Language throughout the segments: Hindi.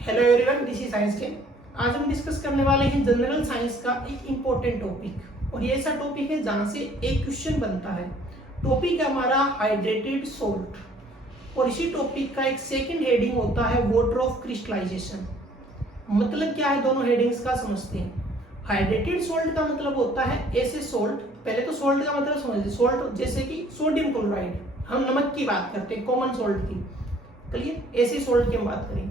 Hello everyone, this is science के। आज हम डिस्कस करने वाले हैं जनरल साइंस का एक इम्पोर्टेंट टॉपिक, और ये ऐसा टॉपिक है जहां से एक क्वेश्चन बनता है। टॉपिक है हमारा हाइड्रेटेड सोल्ट, और इसी टॉपिक का एक सेकंड हेडिंग होता है वाटर ऑफ क्रिस्टलाइजेशन। मतलब क्या है, दोनों हेडिंग्स का समझते हैं। हाइड्रेटेड सोल्ट का मतलब होता है ऐसे सोल्ट, पहले तो सोल्ट का मतलब समझिए। सोल्ट जैसे कि सोडियम क्लोराइड, हम नमक की बात करते हैं, कॉमन सोल्ट की। क्लियर, ऐसे सोल्ट की हम बात करेंगे।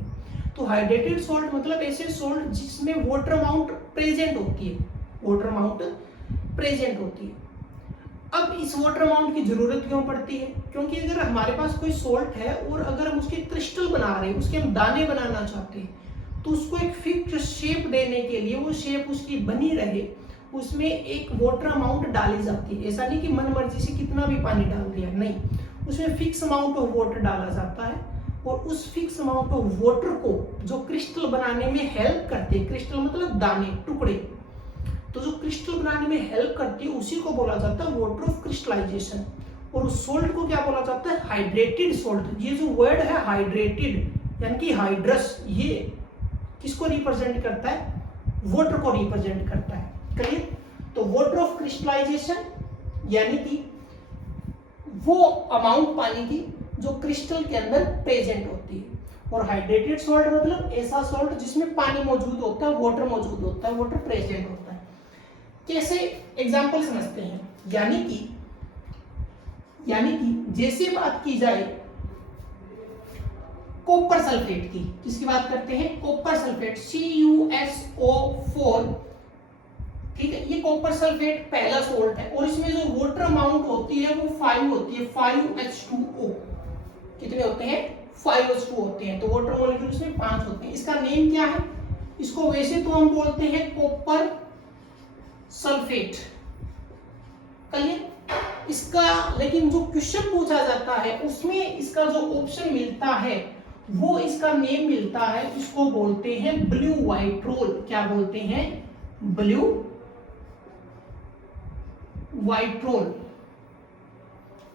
तो हाइड्रेटेड सोल्ट मतलब ऐसे सोल्ट जिसमें वाटर अमाउंट प्रेजेंट होती है, वाटर अमाउंट प्रेजेंट होती है। अब इस वाटर अमाउंट की जरूरत क्यों पड़ती है? क्योंकि अगर हमारे पास कोई सोल्ट है और अगर हम उसके क्रिस्टल बना रहे हैं, उसके हम दाने बनाना चाहते हैं, तो उसको एक फिक्स शेप देने के लिए, वो शेप उसकी बनी रहे, उसमें एक वाटर अमाउंट डाली जाती है। ऐसा नहीं कि मन मर्जी से कितना भी पानी डाल दिया, नहीं, उसमें फिक्स अमाउंट ऑफ वाटर डाला जाता है। और उस फिक्स अमाउंट ऑफ वाटर को जो क्रिस्टल बनाने में हेल्प करते हैं, क्रिस्टल मतलब दाने, टुकड़े, तो जो क्रिस्टल बनाने में हेल्प करती है उसी को बोला जाता है वाटर ऑफ क्रिस्टलाइजेशन। और उस सोल्ट को क्या बोला जाता है? Hydrated salt. ये जो वर्ड है हाइड्रेटेड यानी कि हाइड्रस, ये किसको रिप्रेजेंट करता है? वाटर को रिप्रेजेंट करता है। क्लियर? तो वाटर ऑफ क्रिस्टलाइजेशन यानी कि वो अमाउंट पानी की जो क्रिस्टल के अंदर प्रेजेंट होती है। और हाइड्रेटेड सोल्ट मतलब ऐसा सोल्ट जिसमें पानी मौजूद होता है, वाटर मौजूद होता है, वाटर प्रेजेंट होता है। कैसे? एग्जांपल समझते हैं। यानी कि जैसे बात की जाए कॉपर सल्फेट की, किसकी बात करते हैं? Copper sulphate, CuSO4। ठीक है, ये कॉपर सल्फेट पहला सोल्ट है, और इसमें जो वाटर अमाउंट होती है वो 5 होती है, 5H2O। कितने होते हैं? 5H2 होते हैं। तो वाटर मॉलिक्यूल इसमें 5 होते हैं। इसका नेम क्या है? इसको वैसे तो हम बोलते हैं कॉपर सल्फेट। क्लियर? इसका लेकिन जो क्वेश्चन पूछा जाता है उसमें इसका जो ऑप्शन मिलता है वो इसका नेम मिलता है, इसको बोलते हैं ब्लू वाइट्रोल। क्या बोलते हैं? ब्लू वाइट्रोल।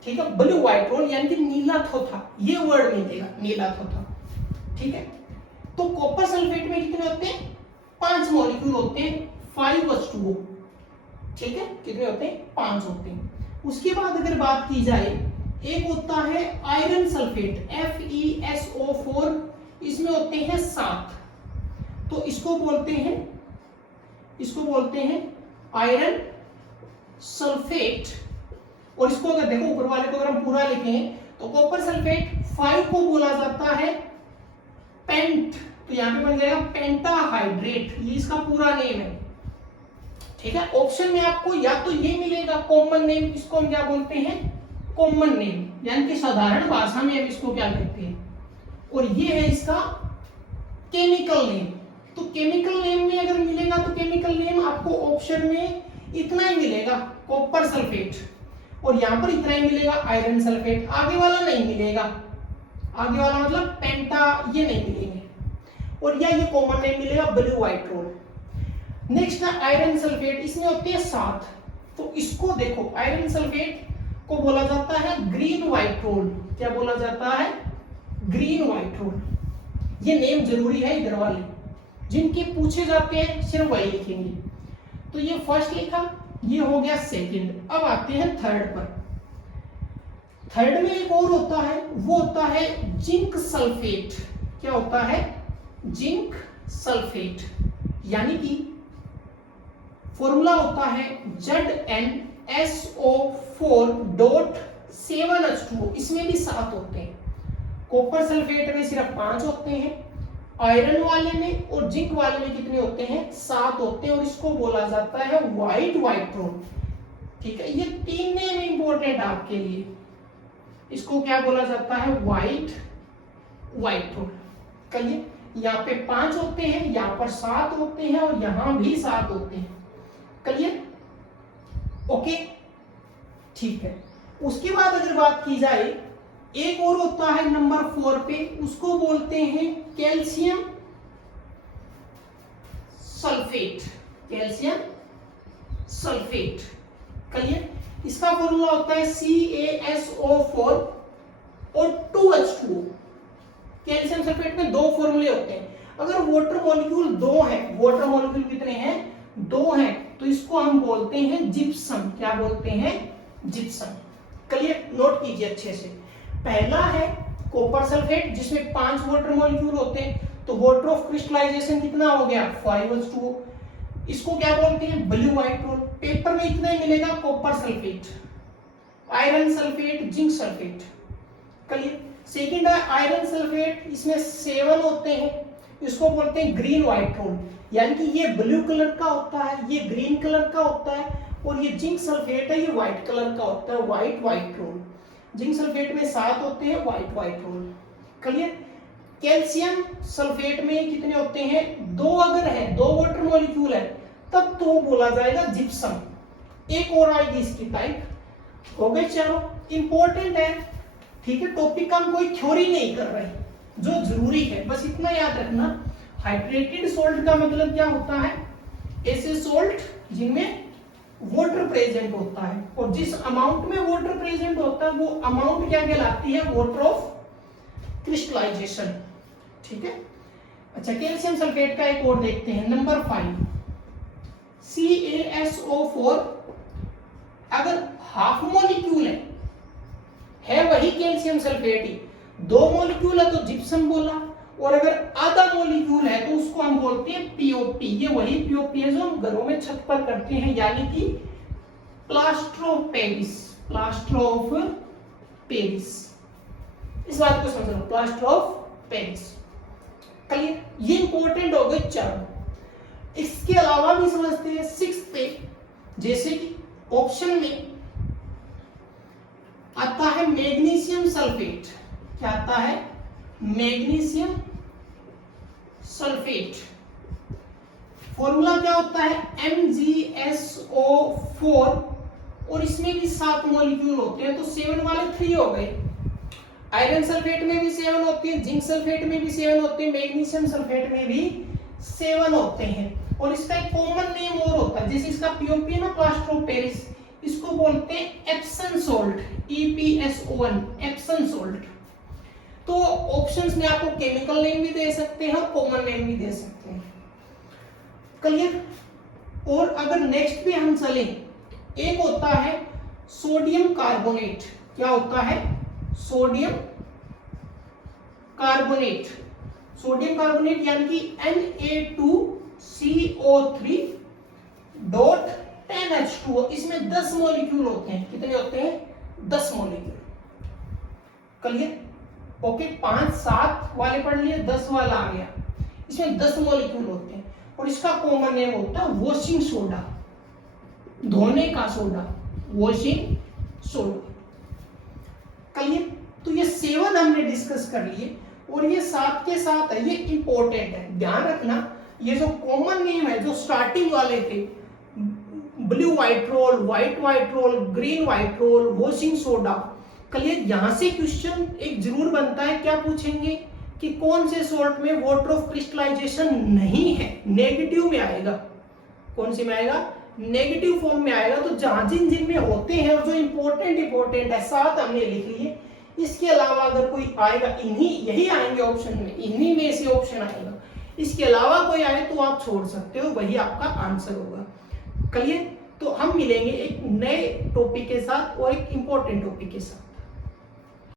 ठीक है, ब्लू वाइट्रोल यानी कि नीला थोथा, ये वर्ड मिलेगा, नीला थोथा। ठीक है, तो कॉपर सल्फेट में कितने होते हैं? 5 मॉलिक्यूल होते हैं, 5H2O। ठीक है, कितने होते हैं? 5 होते हैं। उसके बाद अगर बात की जाए, एक होता है आयरन सल्फेट, FeSO4, इसमें होते हैं 7। तो इसको बोलते हैं आयरन सल्फेट। और इसको अगर देखो, ऊपर वाले को अगर हम पूरा लिखें तो कॉपर सल्फेट 5 को बोला जाता है पेंट, तो यहां पे बन जाएगा पेंटाहाइड्रेट, ये इसका पूरा नेम है। ठीक है, ऑप्शन में आपको या तो ये मिलेगा कॉमन नेम, इसको हम क्या बोलते हैं? कॉमन नेम, यानी कि साधारण भाषा में हम इसको क्या कहते हैं, और ये है इसका केमिकल नेम। तो केमिकल नेम में अगर मिलेगा तो केमिकल नेम आपको ऑप्शन में इतना ही मिलेगा, कॉपर सल्फेट, और यहां पर इतना ही मिलेगा, आयरन सल्फेट। आगे वाला नहीं मिलेगा, आगे वाला मतलब पेंटा, ये नहीं मिलेंगे। और या ये कॉमन नेम मिलेगा ब्लू वाइट्रोल। नेक्स्ट है आयरन सल्फेट, इसमें होते हैं 7। तो इसको देखो, आयरन सल्फेट को बोला जाता है ग्रीन वाइट्रोल। क्या बोला जाता है? ग्रीन वाइट्रोल। ये नेम जरूरी है, इधर वाले जिनके पूछे जाते हैं सिर्फ वही लिखेंगे। तो ये फर्स्ट लिखा, ये हो गया सेकंड। अब आते हैं थर्ड पर। थर्ड में एक और होता है, वो होता है जिंक सल्फेट। क्या होता है? जिंक सल्फेट, यानी कि फॉर्मूला होता है ZnSO4.7H2O। इसमें भी 7 होते हैं। कॉपर सल्फेट में सिर्फ 5 होते हैं, आयरन वाले में और जिंक वाले में कितने होते हैं? 7 होते हैं, और इसको बोला जाता है व्हाइट वाइट्रोल। ठीक है, ये 3 नेम इंपॉर्टेंट आपके लिए। इसको क्या बोला जाता है? व्हाइट वाइट्रोल। कहिए, यहाँ पे 5 होते हैं, यहाँ पर 7 होते हैं, और यहां भी 7 होते हैं। क्लियर? ओके, ठीक है। उसके बाद अगर बात की जाए, एक और होता है नंबर 4 पे, उसको बोलते हैं calcium sulphate. Calcium sulphate. Clear? इसका फॉर्मूला होता है CaSO4 और 2H2O। कैल्शियम सल्फेट में 2 फॉर्मूले होते हैं। अगर वाटर मॉलिक्यूल 2 है, वाटर मॉलिक्यूल कितने हैं, 2 हैं, तो इसको हम बोलते हैं जिप्सम। क्या बोलते हैं, जिप्सम। क्लियर, नोट कीजिए अच्छे से। पहला है कॉपर सल्फेट जिसमें 5 वाटर मॉलिक्यूल होते हैं, तो वाटर ऑफ क्रिस्टलाइजेशन कितना हो गया, 5H2O। इसको क्या बोलते हैं, ब्लू व्हाइट रोल। पेपर में इतना ही मिलेगा, copper sulphate, iron sulphate, zinc sulphate. Clear. Second है आयरन सल्फेट, इसमें 7 होते हैं, इसको बोलते हैं ग्रीन व्हाइट रोल, यानी कि ये ब्लू कलर का होता है, ये ग्रीन कलर का होता है, और ये जिंक सल्फेट है, ये व्हाइट कलर का होता है, white vitriol. Zinc sulphate में 7 होते हैं, white vitriol. Clear. Calcium sulphate में कितने होते हैं, 2 अगर है, 2 वाटर मॉलिक्यूल है, तब तो बोला जाएगा जिप्सम। एक और आएगी इसकी टाइप। हो गए चारों, इंपॉर्टेंट है, ठीक है। टॉपिक का हम कोई थ्योरी नहीं कर रहे, जो जरूरी है बस इतना याद रखना। हाइड्रेटेड सोल्ट का मतलब क्या होता है, ऐसे सोल्ट जिनमें वाटर प्रेजेंट होता है, और जिस अमाउंट में वाटर प्रेजेंट होता है वो अमाउंट क्या कहलाती है, वाटर ऑफ क्रिस्टलाइजेशन। ठीक है। अच्छा, कैल्शियम सल्फेट का एक और देखते हैं, नंबर 5 CaSO4। अगर हाफ मॉलिक्यूल है वही कैल्शियम सल्फेट ही, 2 मॉलिक्यूल है तो जिप्सम बोला, और अगर आधा मॉलिक्यूल है तो उसको हम बोलते हैं पीओपी। ये वही पीओपी है जो हम घरों में छत पर करते हैं, यानी कि plaster of Paris, plaster of Paris. इस बात को समझ लो, प्लास्टर ऑफ पेरिस। क्लियर, ये इंपॉर्टेंट हो गए 4। इसके अलावा भी समझते हैं 6 पे, जैसे कि ऑप्शन में आता है मैग्नीशियम सल्फेट। क्या आता है, मैग्नीशियम सल्फेट। फॉर्मूला क्या होता है, MgSO4, और इसमें भी 7 मॉलिक्यूल होते हैं, तो 7 वाले 3 हो गए। आयरन सल्फेट में भी 7 होते हैं, जिंक सल्फेट में भी 7 होते हैं, मैग्नीशियम सल्फेट में भी 7 होते हैं। और इसका एक कॉमन नेम और होता है, जैसे इसका पीओपी ना, प्लास्टर ऑफ पेरिस, इसको बोलते हैं Epson salt, EPSO1, Epson salt. तो ऑप्शंस में आपको केमिकल नेम भी दे सकते हैं और कॉमन नेम भी दे सकते हैं। क्लियर। और अगर नेक्स्ट पे हम चले, एक होता है सोडियम कार्बोनेट। क्या होता है, सोडियम कार्बोनेट। सोडियम कार्बोनेट यानी कि Na2CO3.10H2O। इसमें 10 मॉलिक्यूल होते हैं, कितने होते हैं, 10 मॉलिक्यूल। क्लियर। ओके, 5 7 वाले पढ़ लिए, 10 वाला आ गया। इसमें 10 मॉलिक्यूल होते हैं, और इसका कॉमन नेम होता है वॉशिंग सोडा, धोने का सोडा, वॉशिंग सोडा। क्लियर। तो ये 7 हमने डिस्कस कर लिए, और ये 7 के साथ है, ये इंपॉर्टेंट है, ध्यान रखना। ये जो कॉमन नेम है, जो स्टार्टिंग वाले थे, blue vitriol, white vitriol, green vitriol, washing soda. Clear. यहां से क्वेश्चन एक जरूर बनता है, क्या पूछेंगे कि कौन से सोल्ट में वाटर ऑफ क्रिस्टलाइजेशन नहीं है, नेगेटिव में आएगा। कौन सी में आएगा, नेगेटिव फॉर्म में आएगा। तो जहां जिन जिन में होते हैं, और जो इंपॉर्टेंट है 7 हमने लिख लिए। इसके अलावा अगर कोई आएगा, इन्हीं यही आएंगे ऑप्शन में, इन्हीं में से ऑप्शन आएगा। इसके अलावा कोई आए तो आप छोड़ सकते हो, वही आपका आंसर होगा। क्लियर। तो हम मिलेंगे एक नए टॉपिक के साथ और एक इंपॉर्टेंट टॉपिक के साथ।